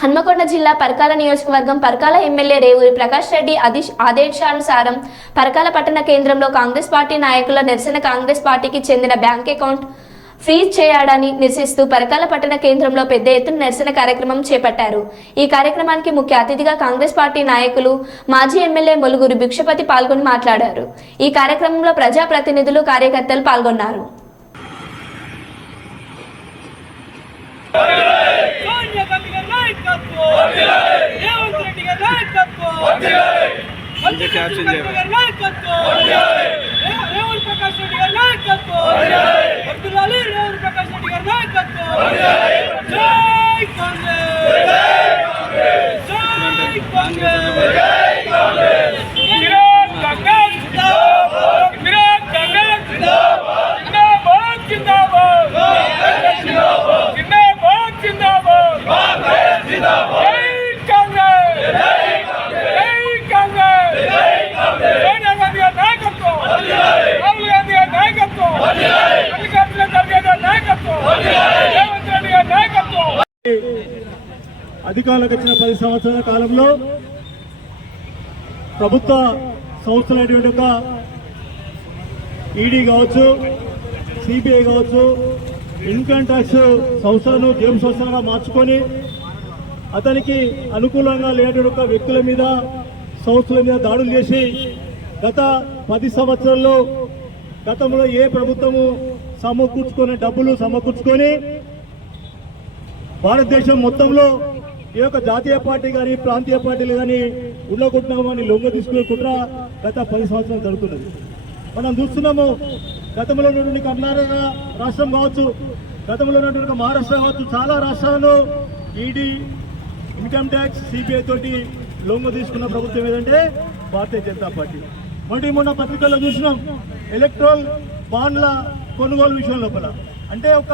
హన్మకొండ జిల్లా పరకాల నియోజకవర్గం పరకాల ఎమ్మెల్యే రేవూరి ప్రకాష్ రెడ్డి ఆదేశానుసారం పరకాల పట్టణ కేంద్రంలో కాంగ్రెస్ పార్టీ నాయకుల నిరసన కాంగ్రెస్ పార్టీకి చెందిన బ్యాంక్ అకౌంట్ ఫ్రీజ్ చేయాడని నిరసిస్తూ పరకాల పట్టణ కేంద్రంలో పెద్ద ఎత్తున నిరసన కార్యక్రమం చేపట్టారు. ఈ కార్యక్రమానికి ముఖ్య అతిథిగా కాంగ్రెస్ పార్టీ నాయకులు మాజీ ఎమ్మెల్యే ములుగురు భిక్షపతి పాల్గొని మాట్లాడారు. ఈ కార్యక్రమంలో ప్రజాప్రతినిధులు కార్యకర్తలు పాల్గొన్నారు సోనియా గాంధీ గారి నాయకత్వం రేవంత్ రెడ్డి గారి నాయకత్వం. మల్లికార్జున ఖర్గే గారి నాయకత్వం. రేవంత్ ప్రకాష్ రెడ్డి గారి నాయకత్వం వర్ధిల్లాలి రేవంత్ ప్రకాష్ రెడ్డి గారి నాయకత్వం జై కాంగ్రెస్ జై కాంగ్రెస్ విరాట్ కాంగ్రెస్ జిందాబాద్ విరాట్ కాంగ్రెస్ జిందాబాద్ జిందాబాద్ జిందాబాద్ జిందాబాద్ జిందాబాద్ జై కాంగ్రెస్ జై కాంగ్రెస్ సోనియా గాంధీ గారి నాయకత్వం రాహుల్ గాంధీ గారి నాయకత్వం మల్లికార్జున ఖర్గే గారి నాయకత్వం రేవంత్ రెడ్డి గారి నాయకత్వం అధికారులకు వచ్చిన పది సంవత్సరాల కాలంలో ప్రభుత్వ సంస్థలైనటువంటి ఒక ఈడీ కావచ్చు సిబిఐ కావచ్చు ఇన్కమ్ ట్యాక్స్ సంస్థలను గేమ్ సంస్థలుగా మార్చుకొని అతనికి అనుకూలంగా లేనటువంటి ఒక వ్యక్తుల మీద సంస్థల మీద దాడులు చేసి గత పది సంవత్సరాల్లో గతంలో ఏ ప్రభుత్వము సమకూర్చుకొని డబ్బులు సమకూర్చుకొని భారతదేశం మొత్తంలో ఏ యొక్క జాతీయ పార్టీ కానీ ప్రాంతీయ పార్టీలు కానీ ఉండకుంటున్నామని లొంగ తీసుకునే కుట్ర గత పది సంవత్సరాలు జరుగుతున్నది. మనం చూస్తున్నాము గతంలో ఉన్నటువంటి కర్ణాటక రాష్ట్రం కావచ్చు గతంలో ఉన్నటువంటి మహారాష్ట్ర కావచ్చు చాలా రాష్ట్రాలను ఈడీ ఇన్కమ్ ట్యాక్స్ సిబిఐ తోటి లొంగ తీసుకున్న ప్రభుత్వం ఏదంటే భారతీయ జనతా పార్టీ. మొదటి మొన్న పత్రికల్లో చూసినాం. ఎలక్ట్రోల్ బాండ్ల కొనుగోలు విషయం లోపల. అంటే ఒక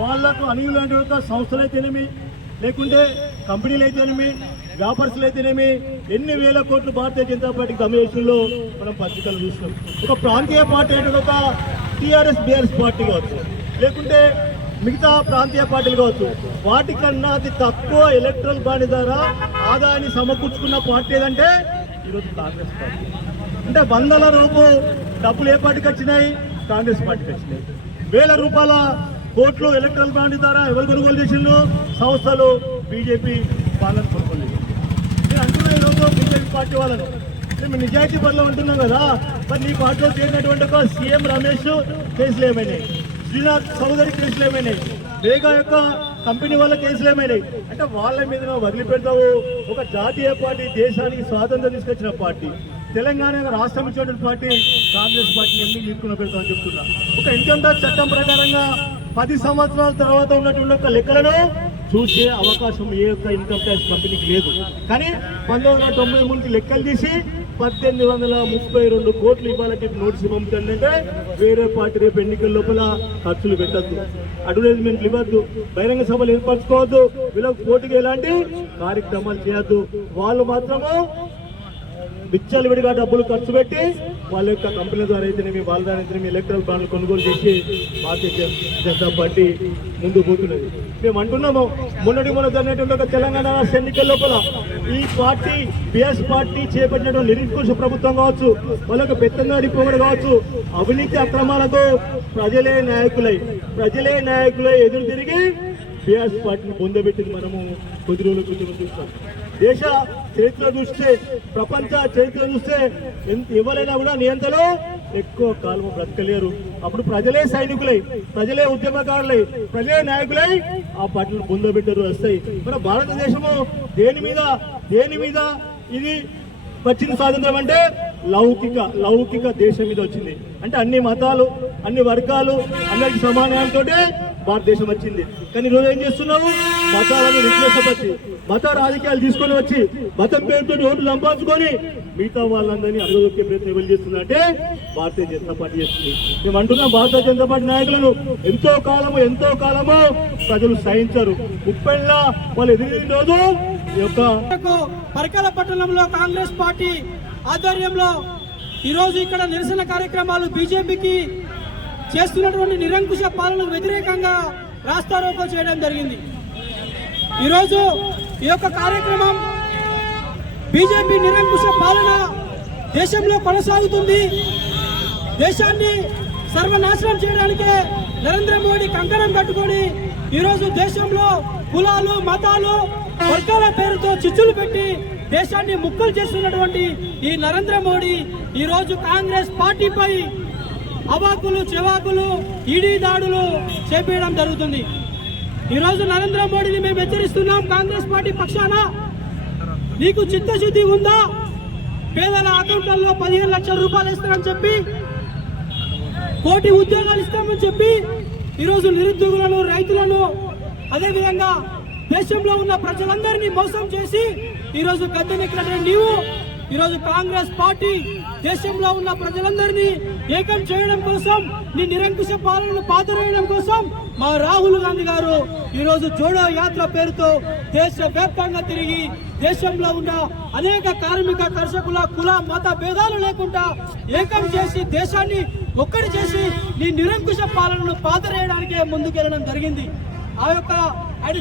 వాళ్ళకు అనుగులాంటి ఒక సంస్థలు అయితేనేమి లేకుంటే కంపెనీలు అయితేనేమి వ్యాపారస్తులు అయితేనేమి ఎన్ని వేల కోట్లు భారతీయ జనతా పార్టీ కమిషన్లో మనం పత్రికలు చూసినాం. ఒక ప్రాంతీయ పార్టీ అంటే ఒక టీఆర్ఎస్ బీఆర్ఎస్ పార్టీ కావచ్చు లేకుంటే మిగతా ప్రాంతీయ పార్టీలు కావచ్చు వాటికన్నా అతి తక్కువ ఎలక్ట్రల్ బాండ్ ద్వారా ఆదాయాన్ని సమకూర్చుకున్న పార్టీ ఏదంటే ఈరోజు కాంగ్రెస్ పార్టీ. అంటే వందల రూపు డబ్బులు ఏ పార్టీకి వచ్చినాయి? కాంగ్రెస్ పార్టీకి వచ్చినాయి. వేల రూపాయల కోట్లు ఎలక్ట్రల్ బాండ్ ద్వారా ఎవరు కొనుగోలు చేసిండ్రు? సంస్థలు బీజేపీ వాళ్ళని కొనుగోలు చేసిండ్రు. నేను అంటున్నా ఈరోజు బీజేపీ పార్టీ వాళ్ళను. మేము నిజాయితీ పనిలో ఉంటున్నాం కదా. మరి నీ పార్టీలో చేరినటువంటి ఒక సీఎం రమేష్ కేసులు ఏమైనాయి? శ్రీనాథ్ చౌదరి కేసులు ఏమైనాయి? వేగా యొక్క కంపెనీ వాళ్ళ కేసులు ఏమైనాయి? అంటే వాళ్ళ మీద వదిలిపెడతావు. ఒక జాతీయ పార్టీ దేశానికి స్వాతంత్రం తీసుకొచ్చిన పార్టీ. తెలంగాణ రాష్ట్రం ఇచ్చినటువంటి పార్టీ కాంగ్రెస్ పార్టీ ఎన్ని తీసుకున్న పెడతామని చెప్తున్నా. ఒక ఇన్కమ్ ట్యాక్స్ చట్టం ప్రకారంగా పది సంవత్సరాల తర్వాత ఉన్నటువంటి ఒక లెక్కలను చూసే అవకాశం ఏ యొక్క ఇన్కమ్ ట్యాక్స్ కంపెనీకి లేదు. కానీ పంతొమ్మిది వందల తొంభై మూడుకి లెక్కలు తీసి పద్దెనిమిది వందల ముప్పై రెండు కోట్లు ఇవ్వాలని నోటీసు పంపుతుందంటే వేరే పార్టీ రేపు ఎన్నికల లోపల ఖర్చులు పెట్టద్దు. అడ్వర్టైజ్మెంట్లు ఇవ్వద్దు. బహిరంగ సభలు ఏర్పరచుకోవద్దు. వీళ్ళకి పోటీగా ఎలాంటి కార్యక్రమాలు చేయొద్దు. వాళ్ళు మాత్రము విడిగా డబ్బులు ఖర్చు పెట్టి వాళ్ళ యొక్క కంపెనీల ద్వారా అయితేనేమి వాళ్ళ ద్వారా అయితేనేమి ఎలక్ట్రల్ బాండ్లు కొనుగోలు చేసి భారతీయ జనతా పార్టీ ముందు పోతున్నది. మేము అంటున్నాము మొన్నటి మొన్న జరిగినటువంటి ఒక తెలంగాణ రాష్ట్ర ఎన్నికల లోపల ఈ పార్టీ బిఎస్ పార్టీ చేపట్టినటువంటి నిరంకుశ ప్రభుత్వం కావచ్చు వాళ్ళ యొక్క పెత్తంగాడి పోగడు కావచ్చు అవినీతి అక్రమాలతో ప్రజలే నాయకులై ప్రజలే నాయకులై ఎదురు తిరిగి బిఆర్ఎస్ పార్టీని పొందబెట్టింది మనము కొద్ది రోజుల క్రితం చూస్తాం. దేశ చరిత్ర చూస్తే ప్రపంచ చరిత్ర చూస్తే ఎంత ఎవరైనా కూడా నియంత్రణలో ఎక్కువ కాలం బ్రతకలేరు. అప్పుడు ప్రజలే సైనికులై ప్రజలే ఉద్యమకారులై ప్రజలే నాయకులై ఆ పార్టీలు పొందబెట్టారు వస్తాయి. మన భారతదేశము దేని మీద దేని మీద ఇది వచ్చింది స్వాతంత్రం అంటే లౌకిక లౌకిక దేశం మీద వచ్చింది. అంటే అన్ని మతాలు అన్ని వర్గాలు అందరికి సమానంతో భారతదేశం వచ్చింది. కానీ ఈరోజు ఏం చేస్తున్నావు? మతాలను విశ్లేషపరిచి మత రాజకీయాలు తీసుకొని వచ్చి మతం పేరుతో ఓట్లు సంపాదించుకొని మిగతా వాళ్ళందరినీ అడగదొక్కే ప్రయత్నం ఎవరు చేస్తుందంటే భారతీయ జనతా పార్టీ చేస్తుంది. మేము అంటున్నాం భారతీయ జనతా పార్టీ నాయకులను ఎంతో కాలము ఎంతో కాలము ప్రజలు సహించరు. ముప్పైళ్ళ వాళ్ళు ఎదిగిన రోజు ఈ యొక్క పరకాల పట్టణంలో కాంగ్రెస్ పార్టీ ఆధ్వర్యంలో ఈరోజు ఇక్కడ నిరసన కార్యక్రమాలు బీజేపీకి చేస్తున్నటువంటి నిరంకుశ పాలనకు వ్యతిరేకంగా రాస్తారోకో చేయడం జరిగింది. ఈరోజు ఈ యొక్క కార్యక్రమం బీజేపీ నిరంకుశ పాలన దేశంలో కొనసాగుతుంది. దేశాన్ని సర్వనాశనం చేయడానికే నరేంద్ర మోడీ కంకణం కట్టుకొని ఈరోజు దేశంలో కులాలు మతాలు వర్గాల పేరుతో చిచ్చులు పెట్టి దేశాన్ని ముక్కలు చేస్తున్నటువంటి ఈ నరేంద్ర మోడీ ఈరోజు కాంగ్రెస్ పార్టీపై అవాకులు చెవాకులు ఈడీ దాడులు చేపేయడం జరుగుతుంది. ఈరోజు నరేంద్ర మోడీని మేము హెచ్చరిస్తున్నాం కాంగ్రెస్ పార్టీ పక్షాన. నీకు చిత్తశుద్ధి ఉందా? పేదల అకౌంట్లలో పదిహేను లక్షల రూపాయలు ఇస్తామని చెప్పి కోటి ఉద్యోగాలు ఇస్తామని చెప్పి ఈరోజు నిరుద్యోగులను రైతులను అదేవిధంగా దేశంలో ఉన్న ప్రజలందరినీ మోసం చేసి ఈరోజు గద్దెనెక్కిన నీవు ఈరోజు కాంగ్రెస్ పార్టీ దేశంలో ఉన్న ప్రజలందరినీ ఏకం చేయడం కోసం నీ నిరంకుశ పాలనను పాతరేయడం కోసం మా రాహుల్ గాంధీ గారు ఈరోజు జోడో యాత్ర పేరుతో దేశ వ్యాప్తంగా తిరిగి దేశంలో ఉన్న అనేక కార్మిక కర్షకుల కుల మత భేదాలు లేకుండా ఏకం చేసి దేశాన్ని ఒక్కటి చేసి నీ నిరంకుశ పాలనను పాతరేయడానికే ముందుకెళ్ళడం జరిగింది. ఆ యొక్క ఆయన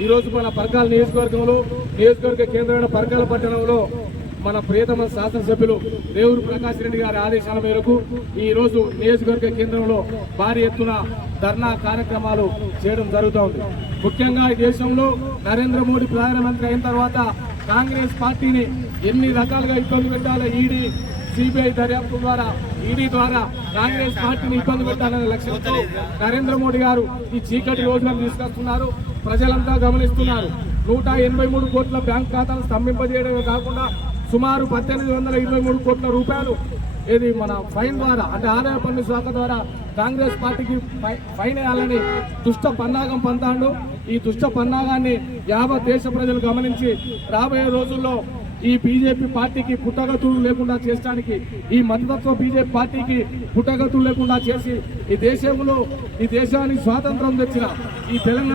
ఈరోజు మన పరకాల నియోజకవర్గంలో నియోజకవర్గ కేంద్రమైన పరకాల పట్టణంలో మన ప్రియతమ శాసనసభ్యులు రేవూరు ప్రకాష్ రెడ్డి గారి ఆదేశాల మేరకు ఈ రోజు నియోజకవర్గ కేంద్రంలో భారీ ఎత్తున ధర్నా కార్యక్రమాలు చేయడం జరుగుతోంది ముఖ్యంగా ఈ దేశంలో నరేంద్ర మోడీ ప్రధానమంత్రి అయిన తర్వాత కాంగ్రెస్ పార్టీని ఎన్ని రకాలుగా ఇబ్బంది పెట్టాలో ఈడీ సిబిఐ దర్యాప్తు ద్వారా ఈడీ ద్వారా కాంగ్రెస్ పార్టీని ఇబ్బంది పెట్టాలనే లక్ష్యంతో నరేంద్ర మోడీ గారు ఈ చీకటి రోజులను తీసుకొస్తున్నారు. ప్రజలంతా గమనిస్తున్నారు. నూట ఎనభై మూడు కోట్ల బ్యాంక్ ఖాతాలు స్తంభింపజేయడమే కాకుండా సుమారు పద్దెనిమిది వందల ఇరవై మూడు కోట్ల రూపాయలు ఇది మన ఫైన్ ద్వారా అంటే ఆదాయ పన్ను శాఖ ద్వారా కాంగ్రెస్ పార్టీకి ఫైన్ వేయాలని దుష్ట పన్నాగం పంతాండు. ఈ దుష్ట పన్నాగాన్ని యావత్ దేశ ప్రజలు గమనించి రాబోయే రోజుల్లో ఈ బీజేపీ పార్టీకి పుట్టగతులు లేకుండా చేయడానికి ఈ మతతత్వ బీజేపీ పార్టీకి పుట్టగతులు లేకుండా చేసి ఈ దేశంలో ఈ దేశానికి స్వాతంత్రం తెచ్చిన ఈ తెలంగాణ